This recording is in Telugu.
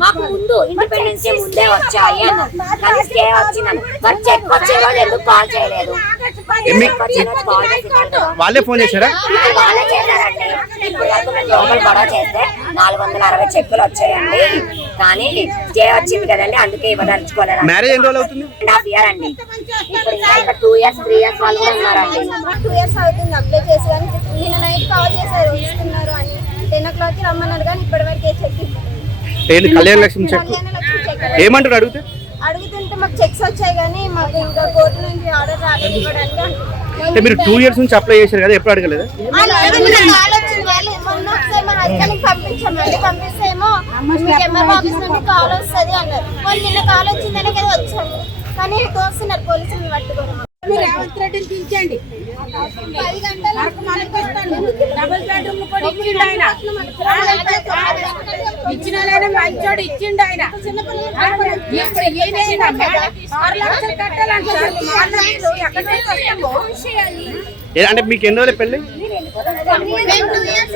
మాకు ముందు ఇండిపెండెన్స్ ముందే వచ్చాయి అన్నారు, కానీ స్టే వచ్చిందని మరి చెక్ వచ్చిన రోజు ఎందుకు కాల్ చేయలేదు? వాళ్ళే ఫోన్ చేశారా? వాళ్ళే చేశారండి. ఇప్పుడు వరకు మేము లోపల గొడవ చేస్తే 460 చెక్కులు వచ్చాయండి, కానీ స్టే వచ్చింది కదండి, అందుకే ఇవ్వదలుచుకోలేదు. మ్యారేజ్ ఎన్ని రోజులు అవుతుంది? 1.5 year అండి. ఇప్పుడు ఇంకా 2 years 3 years వాళ్ళు కూడా ఉన్నారండి. 2 years అవుతుంది అప్లై చేసి, కానీ నిన్న నైట్ కాల్ చేశారు ఇస్తున్నారు అని. 10 o'clock రమ్మన్నారు, కానీ ఇప్పటివరకు చెక్ కళ్యాణ లక్ష్మి చెక్ ఏమంటారు అడుగుతుంటే మాకు చెక్స్ వచ్చాయి, కానీ మాకు ఇంకా కోర్టు నుంచి ఆర్డర్ రాలేదు ఇవ్వడానికి. అంటే మీరు 2 years నుంచి అప్లై చేశారు కదా, ఎప్పుడు అడగలేదు? కాల్ వచ్చింది, మొన్న ఒకసారి మా హస్బెండ్ పంపించామండి, పంపిస్తేమో మీకు ఎంఆర్ ఆఫీస్ నుండి కాల్ వస్తుంది అన్నారు. వాళ్ళు నిన్న కాల్ వచ్చిందనే కదా వచ్చాము, కానీ తోస్తున్నారు పోలీసులు పట్టుకొని. రేవంత్ రెడ్డిని పిలిచండి, 10 గంటలకు డబుల్ బెడ్రూమ్ కూడా ఇచ్చిండు ఆయన. ఇచ్చిన మంచోడు ఇచ్చిండు ఆయన. ఇప్పుడు ఈయన 6 లక్షలు కట్టాలంటారు. అంటే మీకు ఎన్ని రోజులు పెళ్ళి? 2 years